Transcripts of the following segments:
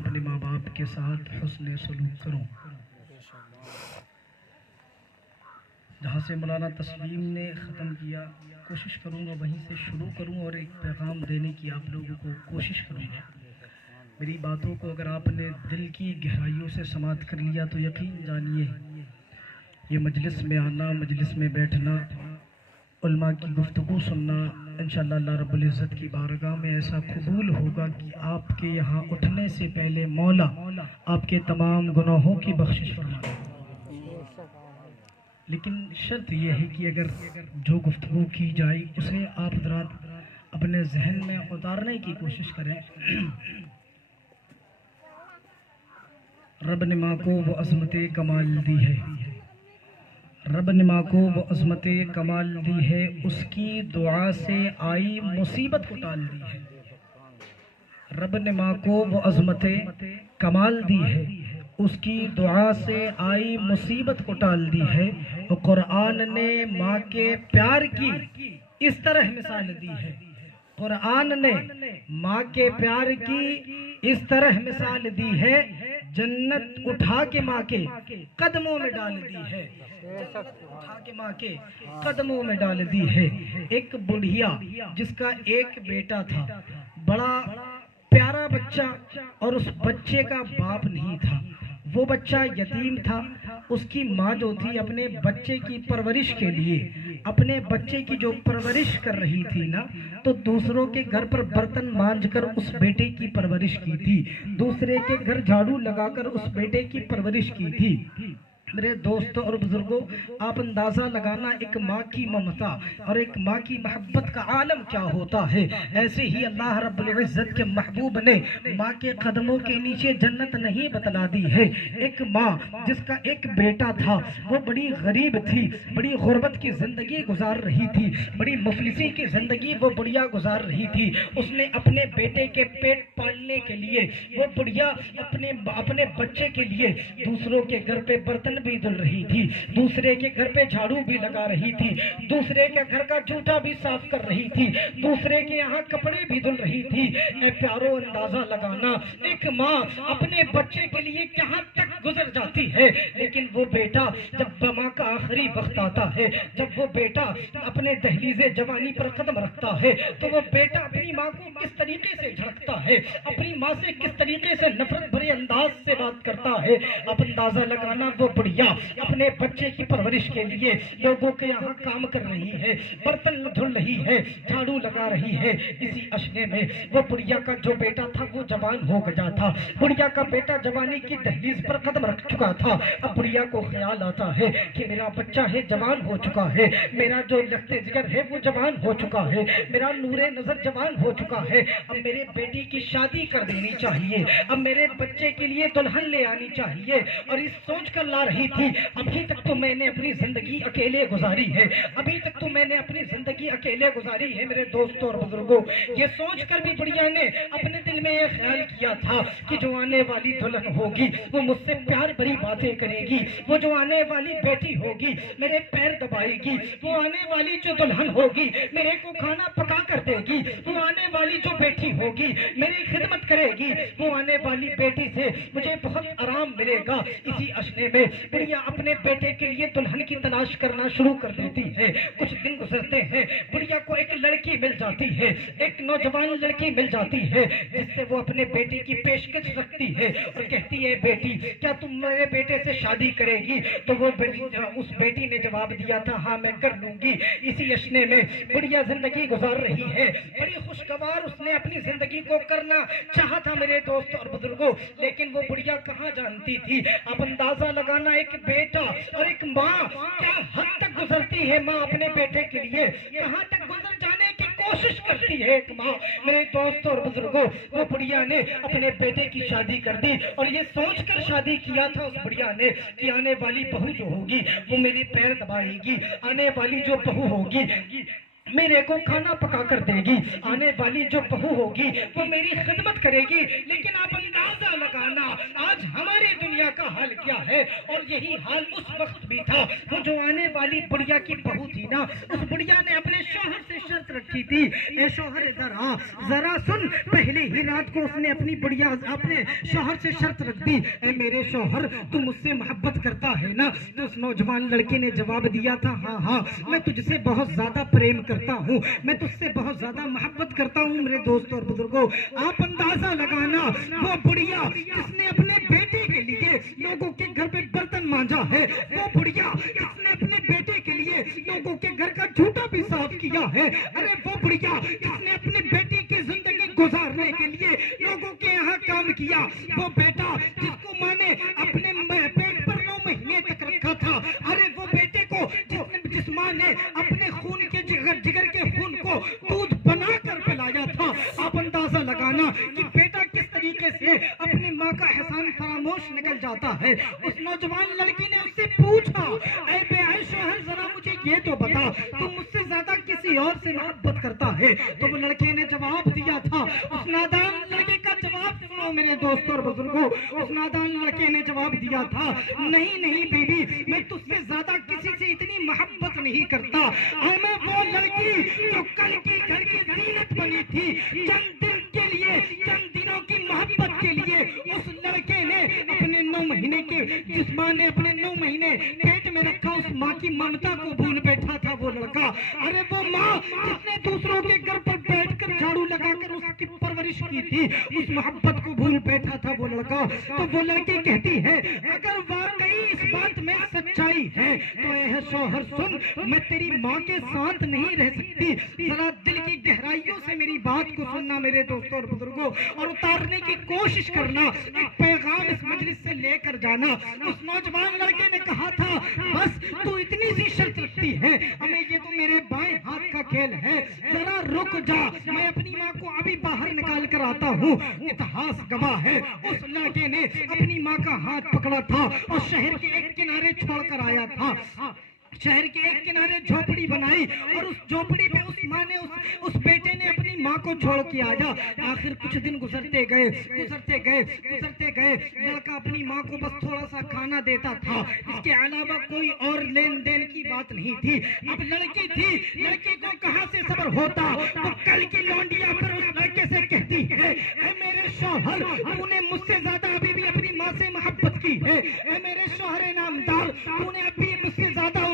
اپنے ماں باپ کے ساتھ حسن سلوک کروں۔ جہاں سے مولانا تسلیم نے ختم کیا کوشش کروں گا وہیں سے شروع کروں اور ایک پیغام دینے کی آپ لوگوں کو کوشش کروں گا۔ میری باتوں کو اگر آپ نے دل کی گہرائیوں سے سماعت کر لیا تو یقین جانیے یہ مجلس میں آنا، مجلس میں بیٹھنا، علماء کی گفتگو سننا انشاءاللہ اللہ رب العزت کی بارگاہ میں ایسا قبول ہوگا کہ آپ کے یہاں اٹھنے سے پہلے مولا آپ کے تمام گناہوں کی بخشش فرمائے۔ لیکن شرط یہ ہے کہ اگر جو گفتگو کی جائے اسے آپ حضرات اپنے ذہن میں اتارنے کی کوشش کریں۔ رب نے ماں کو وہ عظمت کمال دی ہے، رب نے ماں کو وہ عظمت کمال دی ہے، اس کی دعا سے آئی مصیبت کو ٹال دی ہے۔ رب نے ماں کو وہ عظمت کمال دی ہے، اس کی دعا سے آئی مصیبت کو ٹال دی ہے۔ قرآن نے ماں کے پیار کی اس طرح مثال دی ہے، قرآن نے ماں کے پیار کی اس طرح مثال دی ہے، جنت اٹھا کے ماں کے قدموں میں ڈال دی ہے، اٹھا کے ماں کے قدموں میں ڈال دی ہے۔ ایک بڑھیا جس کا ایک بیٹا تھا، بڑا پیارا بچہ، اور اس بچے کا باپ نہیں تھا، وہ بچہ یتیم تھا۔ اس کی ماں جو تھی اپنے بچے کی پرورش کے لیے، اپنے بچے کی جو پرورش کر رہی تھی نا، تو دوسروں کے گھر پر برتن مانج کر اس بیٹے کی پرورش کی تھی، دوسرے کے گھر جھاڑو لگا کر اس بیٹے کی پرورش کی تھی۔ میرے دوستوں اور بزرگوں، آپ اندازہ لگانا ایک ماں کی ممتا اور ایک ماں کی محبت کا عالم کیا ہوتا ہے۔ ایسے ہی اللہ رب العزت کے محبوب نے ماں کے قدموں کے نیچے جنت نہیں بتلا دی ہے۔ ایک ماں جس کا ایک بیٹا تھا، وہ بڑی غریب تھی، بڑی غربت کی زندگی گزار رہی تھی، بڑی مفلسی کی زندگی وہ بڑھیا گزار رہی تھی۔ اس نے اپنے بیٹے کے پیٹ پالنے کے لیے، وہ بڑھیا اپنے بچے کے لیے دوسروں کے گھر پہ برتن بھی دھل رہی تھی، دوسرے کے گھر پہ جھاڑو بھی لگا رہی تھی، دوسرے کے گھر کا جوتا بھی صاف کر رہی تھی، دوسرے کے یہاں کپڑے بھی دھل رہی تھی۔ اے پیارو، اندازہ لگانا ایک ماں اپنے بچے کے لیے کہاں تک گزر جاتی ہے۔ لیکن وہ بیٹا جب ماں کا آخری وقت آتا ہے، جب وہ بیٹا اپنے دہلیز جوانی پر قدم رکھتا ہے، تو وہ بیٹا اپنی ماں کو کس طریقے سے جھڑکتا ہے، اپنی ماں سے کس طریقے سے نفرت بھرے انداز سے بات کرتا ہے۔ اب اندازہ لگانا وہ بڑھیا اپنے بچے کی پرورش کے لیے لوگوں کے یہاں کام کر رہی ہے، برتن دھل رہی ہے، جھاڑو لگا رہی ہے۔ اسی اشنے میں وہ بڑھیا کا جو بیٹا تھا وہ جوان ہو گیا تھا، بڑھیا کا بیٹا جوانی کی دہلیز پر قدم رکھ چکا تھا۔ اب بڑھیا کو خیال آتا ہے کہ میرا بچہ ہے جوان ہو چکا ہے، میرا جو لخت جگر ہے وہ جوان ہو چکا ہے، میرا نور نظر جوان ہو چکا ہے، اب میرے بیٹی کی شادی کر دینی چاہیے، اب میرے بچے کے لیے دلہن لے آنی چاہیے۔ اور اس سوچ کر لا رہی تھی، ابھی تک تو میں نے اپنی زندگی اکیلے گزاری ہے، ابھی تک تو میں نے اپنی زندگی اکیلے گزاری ہے۔ میرے دوستوں اور بزرگوں، یہ سوچ کر بھی بڑھیا نے اپنے دل میں یہ خیال کیا تھا کہ جو آنے والی دلہن ہوگی وہ مجھ سے پیار بھری باتیں کرے گی، وہ جو آنے والی بیٹی ہوگی میرے پیر دبائے گی، وہ آنے والی جو دلہن ہوگی میرے کو کھانا پکا کر دے گی، وہ آنے والی جو بیٹی ہوگی میری خدمت کرے گی، وہ آنے والی بیٹی سے مجھے بہت آرام ملے گا۔ اسی اشنے میں بڑھیا اپنے بیٹے کے لیے دلہن کی تلاش کرنا شروع کر دیتی ہے۔ کچھ دن گزرتے ہیں، بڑھیا کو ایک لڑکی مل جاتی ہے، ایک نوجوان لڑکی مل جاتی ہے جس سے وہ اپنے بیٹے کی پیشکش رکھتی ہے اور کہتی ہے، بیٹی کیا تم میرے بیٹے سے شادی کرے گی؟ تو وہ اس بیٹی نے جواب دیا تھا، ہاں میں کر لوں گی۔ اسی اشنے میں بڑھیا زندگی گزار رہی ہے، بڑی خوشگوار اس نے اپنی زندگی کو کرنا چاہا تھا میرے دوست اور بزرگوں، لیکن وہ بڑھیا کہاں جانتی تھی۔ اب اندازہ لگانا ایک بیٹا اور ایک ماں کیا حد تک گزرتی ہے، ماں اپنے بیٹے کے لیے کہاں تک گزر جانے کی کوشش کرتی ہے ایک ماں۔ میرے دوستوں اور بزرگوں، وہ بڑھیا نے اپنے بیٹے کی شادی کر دی اور یہ سوچ کر شادی کیا تھا اس بڑھیا نے کہ آنے والی بہو جو ہوگی وہ میری پیر دبائے گی، آنے والی جو بہو ہوگی میرے کو کھانا پکا کر دے گی، آنے والی جو بہو ہوگی وہ میری خدمت کرے گی۔ لیکن آپ اندازہ لگانا آج ہماری دنیا کا حال کیا ہے، اور یہی حال اس وقت بھی تھا۔ وہ جو آنے والی بڑھیا کی بہو تھی نا، اس بڑھیا نے اپنے شوہر سے شرط رکھی تھی، اے شوہر ادھر آ ذرا سن۔ پہلے ہی رات کو اس نے اپنی بڑھیا اپنے شوہر سے شرط رکھ دی، اے میرے شوہر تو مجھ سے محبت کرتا ہے نا؟ تو اس نوجوان لڑکے نے جواب دیا تھا، ہاں ہاں میں تجھ سے بہت زیادہ پریم کرتا ہوں، میں تجھ سے بہت زیادہ محبت کرتا ہوں۔ میرے دوست اور بزرگوں، آپ اندازہ لگانا، وہ بڑھیا جس نے اپنے بیٹے کے لیے لوگوں کے گھر پہ برتن مانجا ہے، وہ بڑھیا جس نے اپنے بیٹے کے لیے لوگوں کے گھر کا جھوٹا بھی صاف کیا ہے، ارے وہ بڑھیا جس نے اپنے بیٹی کی زندگی گزارنے کے لیے لوگوں کے یہاں کام کیا، وہ بیٹا جس کو ماں نے اپنے پیٹ پر 9 مہینے تک رکھا تھا، ارے وہ بیٹے کو جس ماں نے اپنے خون کے جگر کے خون کو دودھ بنا کر پلایا تھا۔ آپ اندازہ لگانا کہ بیٹا کس طریقے سے اپنی ماں کا احسان فراموش نکل جاتا ہے۔ اس نوجوان لڑکی نے اس سے پوچھا، اے بے اے شوہر ذرا مجھے یہ تو بتا، تو مجھ سے زیادہ کسی اور سے محبت کرتا ہے؟ تو وہ لڑکے نے جواب دیا تھا، اس نادان لڑکے کا جواب سنو میرے دوستوں اور بزرگوں، اس نادان لڑکے نے جواب دیا تھا، نہیں نہیں بیوی، میں تجھ سے زیادہ کسی سے اتنی محبت نہیں کرتا، میں وہ لڑکی جو کل کی گھر کی زینت بنی تھی، چند دن کے لیے، چند دنوں کی محبت کے لیے اس لڑکے نے اپنے 9 مہینے کے، جس ماں نے اپنے 9 مہینے پیٹ میں رکھا، اس ماں کی ممتا کو بھول بیٹھا تھا وہ لڑکا، ارے وہ ماں جس نے دوسروں کے گھر پر بیٹھ کر جھاڑو لگا کر اس کی پرورش کی تھی، اس محبت کو بھول بیٹھا تھا وہ لڑکا۔ تو وہ لڑکی کہتی ہے، اگر واقعی اس بات میں سچائی ہے تو اے شوہر سن، میں تیری ماں کے ساتھ نہیں رہ سکتی، ذرا دل کی گہرائیوں سے میری بات کو سننا میرے دوستوں اور بزرگوں، اور اتارنے کی کوشش کرنا، ایک پیغام اس مجلس سے لے کر جانا۔ اس نوجوان لڑکے نے کہا تھا، بس تو اتنی سی شرط رکھتی ہے، ہمیں یہ تو میرے بائیں ہاتھ کا کھیل ہے، ذرا رک جا، میں اپنی ماں کو ابھی باہر نکال کر آتا ہوں۔ اتہاس گواہ ہے، اس لڑکے نے اپنی ماں کا ہاتھ پکڑا تھا اور شہر کے ایک کنارے چھوڑ کر آیا تھا، شہر کے ایک کنارے جھوپڑی بنائی، اور اس جھوپڑی پہ اس ماں نے اس بیٹے نے اپنی ماں کو چھوڑ کے آیا۔ آخر کچھ دن گزرتے گئے، لڑکا اپنی ماں کو بس تھوڑا سا کھانا دیتا تھا، اس کے علاوہ کوئی اور لین دین کی بات نہیں تھی۔ اب لڑکی تھی، لڑکی کو کہاں سے صبر ہوتا، تو کل کی لونڈیا پر اس لڑکے سے کہتی ہے، اے میرے شوہر تو نے مجھ سے زیادہ ابھی بھی اپنی ماں سے محبت کی ہے، اے میرے شوہر نامدار تو نے ابھی مجھ سے زیادہ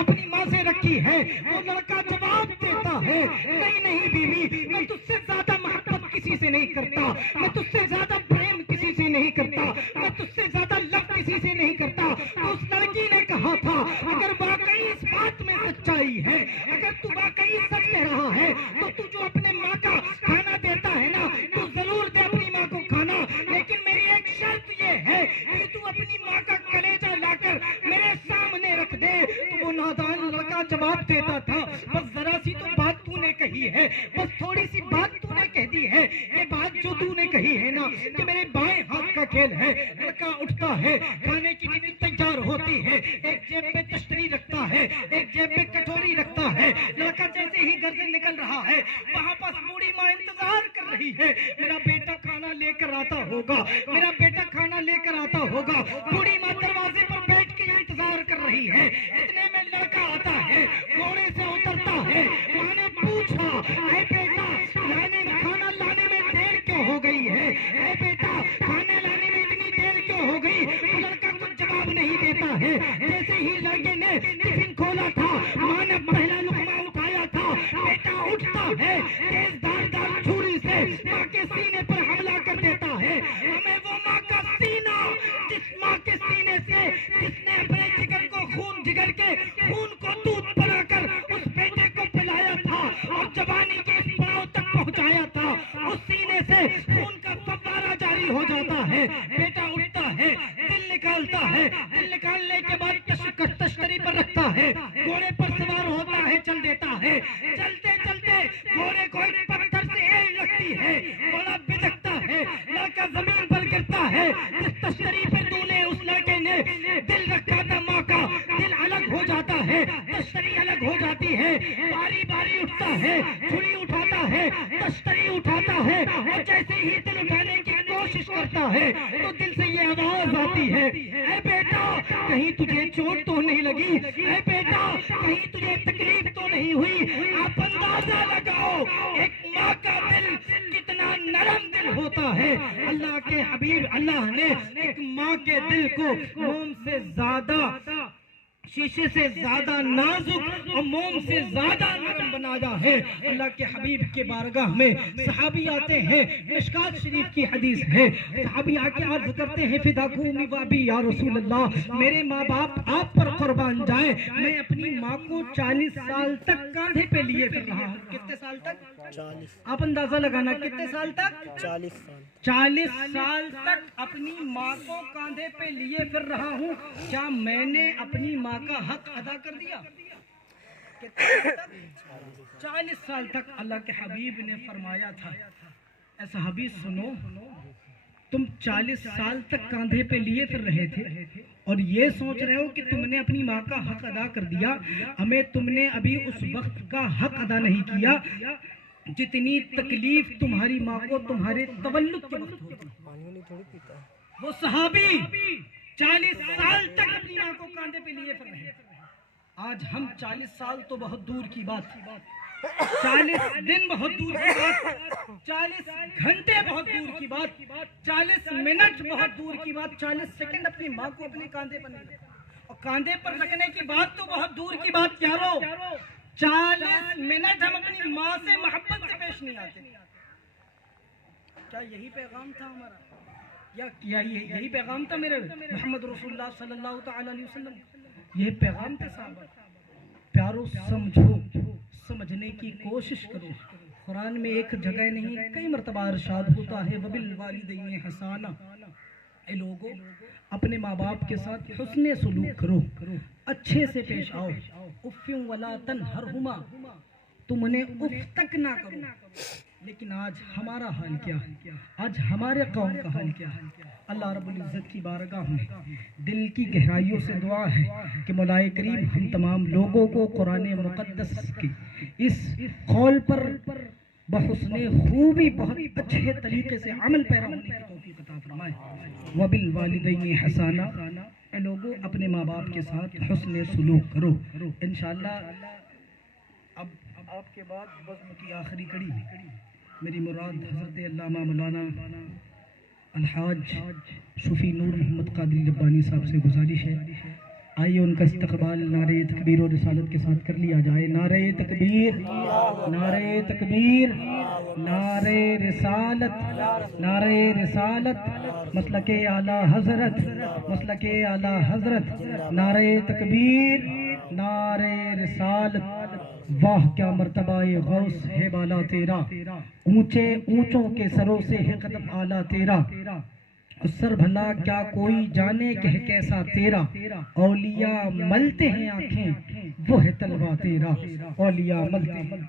اپنی ماں سے رکھی ہے۔ وہ لڑکا جواب دیتا ہے، نہیں نہیں بیوی، میں تجھ سے زیادہ محبت کسی سے نہیں کرتا، میں تجھ سے زیادہ پریم کسی سے نہیں کرتا، میں تجھ سے زیادہ لو کسی سے نہیں کرتا۔ تو اس لڑکی نے کہا تھا، اگر واقعی اس بات میں سچائی ہے، اگر تو واقعی سچ کہہ رہا ہے، تو جو اپنے ماں کا کھانا دیتا ہے نا، تو ضرور دے اپنی ماں کو کھانا، لیکن میری ایک شرط یہ ہے کہ تو اپنی ماں کا کلیجہ لا کر میرے سامنے رکھ دے۔ تو وہ نادان لڑکا جواب دیتا تھا، بس ذرا سی تو بات تو نے کہی ہے، بس تھوڑی سی بات تو نے کہہ دی ہے، یہ بات جو تو نے کہی ہے نا کہ میرے بائیں ہاتھ کا کھیل ہے۔ لڑکا اٹھتا ہے، کھانے کی ٹفن تیار ہوتی ہے، ایک جیب میں تشتری رکھتا ہے، ایک جیب میں کٹوری رکھتا ہے۔ لڑکا جیسے ہی گھر سے نکل رہا ہے، وہاں پاس بوڑھی ماں انتظار کر رہی ہے، میرا بیٹا کھانا لے کر آتا ہوگا، میرا بیٹا کھانا لے کر آتا ہوگا۔ بوڑھی ماں دروازے پر بیٹھ کے انتظار کر رہی ہے، اتنے میں لڑکا آتا ہے، گھوڑے سے اترتا ہے۔ ماں نے پوچھا، اے بیٹا کھانا لانے میں دیر کیوں ہو گئی ہے، اے بیٹا کھانا لانے میں اتنی دیر کیوں ہو گئی؟ لڑکا کچھ جواب نہیں دیتا ہے۔ جیسے ہی لڑکے نے ٹفن کھولا تھا، ماں نے پہلا لقمہ اٹھایا تھا، بیٹا اٹھتا ہے، تیز دار چھری سے ماں کے سینے پر حملہ کر دیتا ہے۔ ہمیں وہ ماں کا سینہ، جس ماں کے سینے سے جس نے اپنے جگر کو جگر کے خون کو دودھ بنا کر اس بیٹے کو پلایا تھا اور جوانی کے اس پڑاؤ تک پہنچایا تھا، اس سینے سے خون کا فوارہ جاری ہو جاتا ہے۔ بیٹا اٹھتا ہے، دل نکالتا ہے، دل نکالنے کے بعد تشتری پر رکھتا ہے، گھوڑے پر سوار ہوتا ہے، چل دیتا ہے۔ چلتے چلتے گھوڑے کو ایک پتھر سے اینٹ لگتی ہے، گھوڑا بھٹکتا ہے، لڑکا زمین پر گرتا ہے۔ جس تشتری پہ تو نے اس لڑکے نے دل رکھا تھا ماں کا، دل الگ ہو جاتا ہے، تشتری الگ ہو جاتی ہے، باری باری اٹھتا ہے، چھری اٹھاتا ہے، تشتری اٹھاتا ہے، اور جیسے ہی دل اٹھانے کی کوشش کرتا ہے تو دل سے یہ آواز آتی ہے، اے بیٹا کہیں تجھے چوٹ تو نہیں لگی، اے بیٹا کہیں تجھے تکلیف تو نہیں ہوئی۔ آپ اندازہ لگاؤ ایک ماں کا دل کتنا نرم دل ہوتا ہے۔ اللہ کے حبیب اللہ نے ایک ماں کے دل کو موم سے زیادہ، شیشے سے زیادہ نازک اور موم سے زیادہ نرم بنایا ہے۔ اللہ کے حبیب کے بارگاہ میں صحابی آتے ہیں، مشکات شریف کی حدیث ہے، صحابی آ کے عرض کرتے ہیں فداکو امی و ابی یا رسول اللہ، میرے ماں باپ آپ پر قربان جائیں، میں اپنی ماں کو 40 سال تک کاندھے پہ لیے پھر رہا ہوں۔ کتنے سال تک؟ 40۔ آپ اندازہ لگانا کتنے سال تک؟ 40 سال۔ 40 سال تک اپنی ماں کو کاندھے پہ لیے پھر رہا ہوں۔ کیا میں نے اپنی ماں کا حق ادا کر دیا؟ 40 سال تک اللہ کے حبیب نے فرمایا تھا، اے صحابی سنو، تم 40 سال تک کاندھے پہ لیے پھر رہے تھے اور یہ سوچ رہے ہو کہ تم نے اپنی ماں کا حق ادا کر دیا، ہمیں تم نے ابھی اس وقت کا حق ادا نہیں کیا جتنی تکلیف تمہاری ماں کو تمہارے تولد کے وقت ہوتی۔ وہ صحابی 40 سال تک اپنی ماں کو کاندھے پہ لیے پھر رہے۔ آج ہم 40 سال تو بہت دور کی بات، 40 دن بہت دور کی بات، 40 گھنٹے بہت دور کی بات، 40 منٹ بہت دور کی بات، 40 سیکنڈ اپنی ماں کو اپنے کاندھے پر نہیں رکھا، اور کاندھے پر رکھنے کی بات تو بہت دور کی بات یارو، 40 منٹ ہم اپنی ماں سے محبت سے پیش نہیں آتے۔ کیا یہی پیغام تھا ہمارا؟ یا یہی پیغام تھا میرے محمد رسول اللہ صلی اللہ تعالی علیہ وسلم؟ یہ پیغام تھا صحابہ۔ پیارو سمجھو، سمجھنے کی کوشش کرو۔ قرآن میں ایک جگہ نہیں کئی مرتبہ ارشاد ہوتا ہے وَبِالْوَالِدَيْنِ إِحْسَانًا، اے لوگو اپنے ماں باپ کے ساتھ حسن سلوک کرو، اچھے سے پیش آؤ۔ اف ولا تنہرہما، تم انہیں اف تک نہ کرو۔ لیکن آج ہمارا حال کیا ہے؟ آج ہمارے قوم کا حال کیا ہے؟ اللہ رب العزت کی بارگاہ میں دل کی گہرائیوں سے دعا ہے کہ مولا کریم ہم تمام لوگوں کو قرآن مقدس کی اس قول پر بحسن خوبی بہت اچھے طریقے سے عمل پیرا ہونے کی توفیق عطا فرمائے۔ وبالوالدین احسانا، اے لوگوں اپنے ماں باپ کے ساتھ حسن سلوک کرو۔ انشاءاللہ اب آپ کے بعد بزم کی آخری کڑی میری مراد حضرت علامہ مولانا الحاج صوفی نور محمد قادری ربانی صاحب سے گزارش ہے، آئیے ان کا استقبال نعرہ تکبیر و رسالت کے ساتھ کر لیا جائے۔ نعرہ تکبیر، نعرہ تکبیر، نعرہ رسالت، نعرہ رسالت، مسلک اعلیٰ حضرت، مسلک اعلیٰ حضرت، نعرہ تکبیر، نعرہ رسالت۔ واہ کیا مرتبہ غوث ہے بالا تیرا، اونچے اونچوں کے سروں سے ہے قدم اعلیٰ تیرا، سر بھلا کیا کوئی جانے کہ کیسا تیرا، اولیاء ملتے ہیں آنکھیں وہ ہے طلبہ تیرا، اولیاء ملتے ہیں